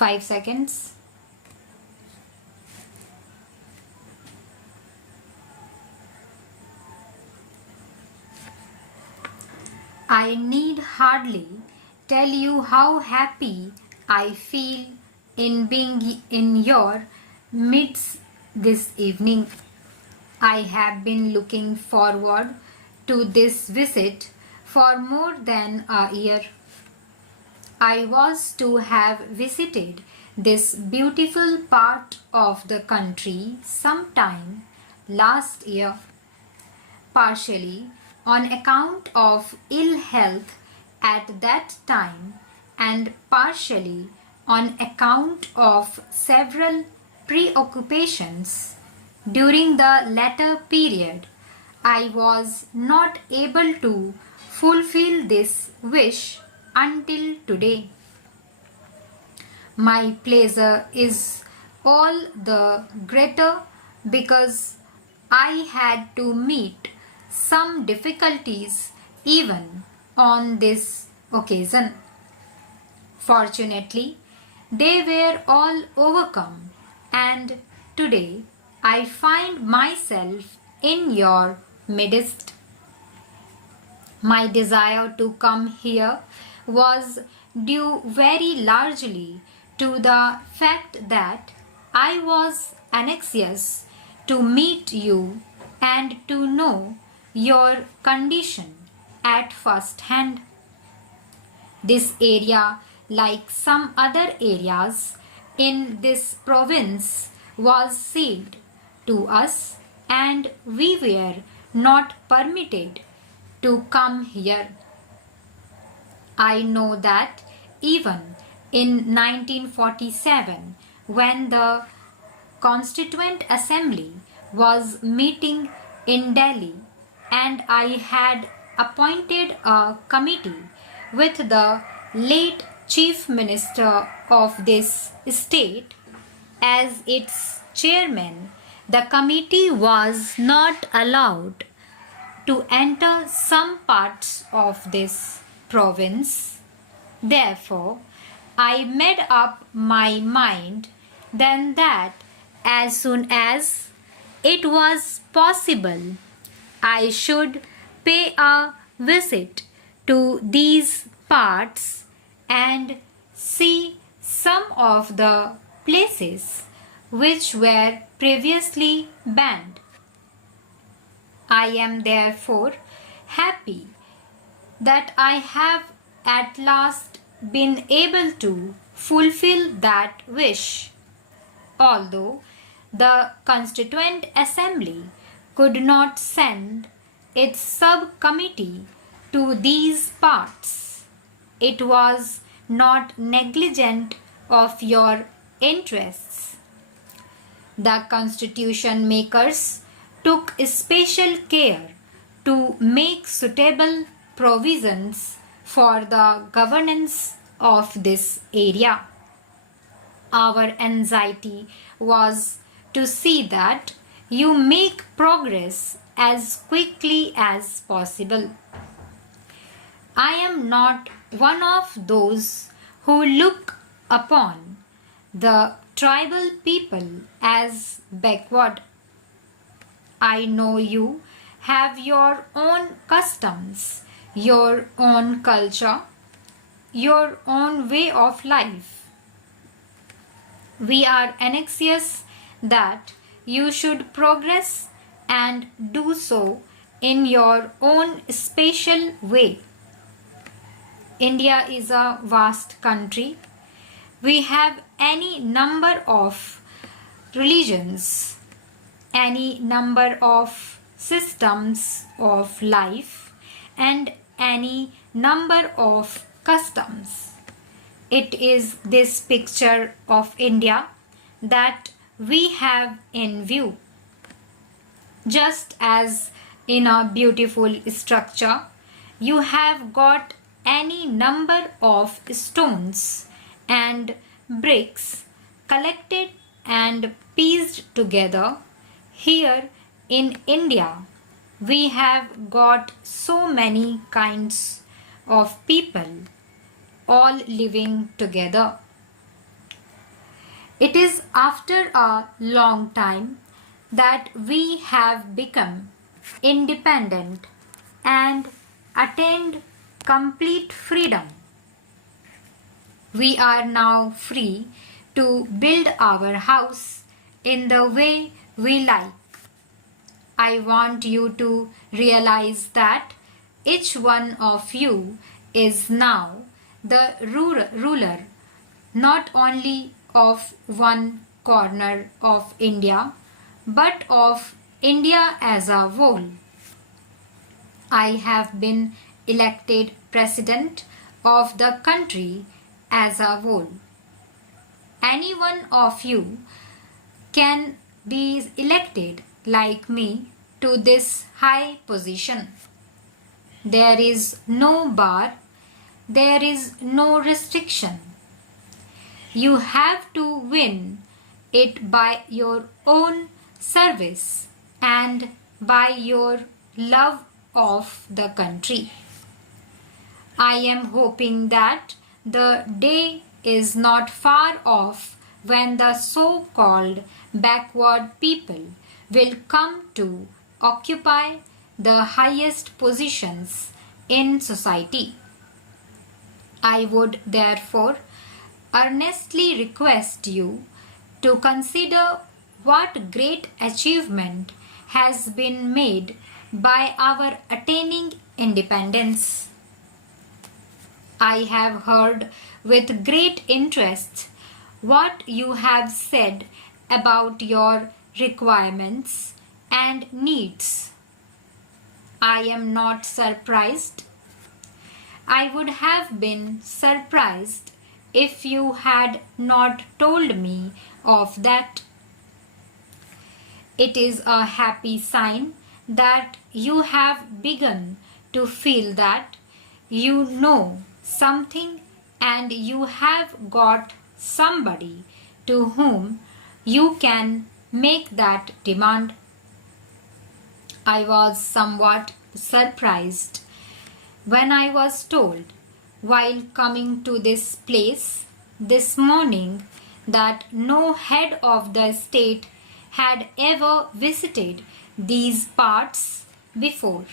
5 seconds. I need hardly tell you how happy I feel in being in your midst this evening. I have been looking forward to this visit for more than a year. I was to have visited this beautiful part of the country sometime last year, partially on account of ill health at that time and partially on account of several preoccupations. During the latter period, I was not able to fulfill this wish until today. My pleasure is all the greater because I had to meet some difficulties even on this occasion. Fortunately, they were all overcome, and today I find myself in your midst. My desire to come here was due very largely to the fact that I was anxious to meet you and to know your condition at first hand. This area, like some other areas in this province, was sealed to us and we were not permitted to come here. I know that even in 1947, when the Constituent Assembly was meeting in Delhi and I had appointed a committee with the late Chief Minister of this state as its chairman, the committee was not allowed to enter some parts of this province. Therefore, I made up my mind then that as soon as it was possible, I should pay a visit to these parts and see some of the places which were previously banned. I am therefore happy that I have at last been able to fulfill that wish. Although the Constituent Assembly could not send its subcommittee to these parts, it was not negligent of your interests. The constitution makers took special care to make suitable provisions for the governance of this area. Our anxiety was to see that you make progress as quickly as possible. I am not one of those who look upon the tribal people as backward. I know you have your own customs, your own culture, your own way of life. We are anxious that you should progress and do so in your own special way. India is a vast country. We have any number of religions, any number of systems of life, and any number of customs. It is this picture of India that we have in view. Just as in a beautiful structure, you have got any number of stones and bricks collected and pieced together. Here in India, we have got so many kinds of people all living together. It is after a long time that we have become independent and attained complete freedom. We are now free to build our house in the way we like. I want you to realize that each one of you is now the ruler not only of one corner of India but of India as a whole. I have been elected president of the country as a whole. Any one of you can be elected like me to this high position. There is no bar, there is no restriction. You have to win it by your own service and by your love of the country. I am hoping that the day is not far off when the so-called backward people will come to occupy the highest positions in society. I would therefore earnestly request you to consider what great achievement has been made by our attaining independence. I have heard with great interest what you have said about your requirements and needs. I am not surprised. I would have been surprised if you had not told me of that. It is a happy sign that you have begun to feel that you know something and you have got somebody to whom you can make that demand. I was somewhat surprised when I was told while coming to this place this morning that no head of the state had ever visited these parts before.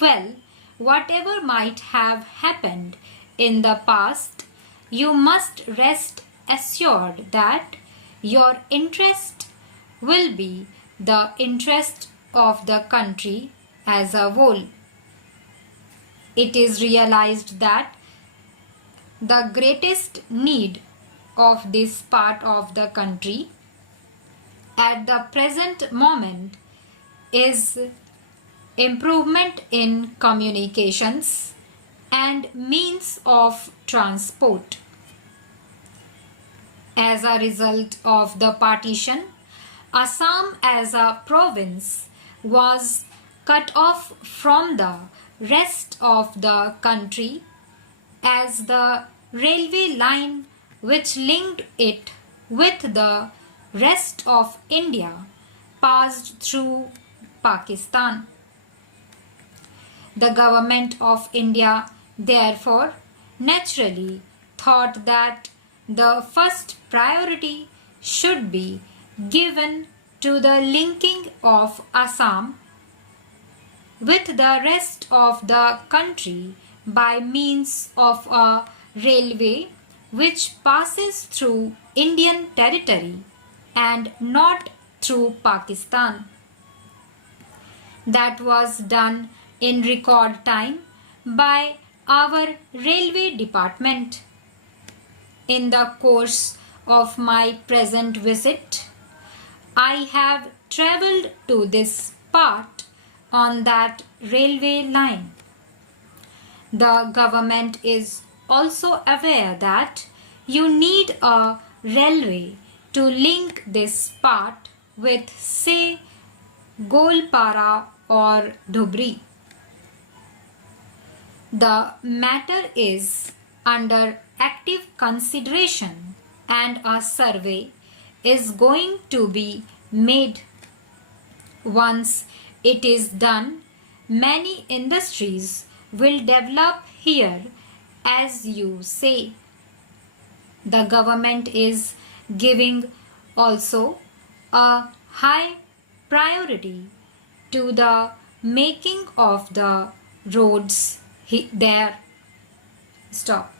Well, whatever might have happened in the past, you must rest assured that your interest will be the interest of the country as a whole. It is realized that the greatest need of this part of the country at the present moment is improvement in communications and means of transport. As a result of the partition, Assam as a province was cut off from the rest of the country as the railway line which linked it with the rest of India passed through Pakistan. The government of India therefore naturally thought that the first priority should be given to the linking of Assam with the rest of the country by means of a railway which passes through Indian territory and not through Pakistan. That was done in record time by our railway department. In the course of my present visit, I have travelled to this part on that railway line. The government is also aware that you need a railway to link this part with, say, Golpara or Dhubri. The matter is under active consideration and a survey is going to be made. Once it is done, many industries will develop here, as you say. The government is giving also a high priority to the making of the roads there. Stop.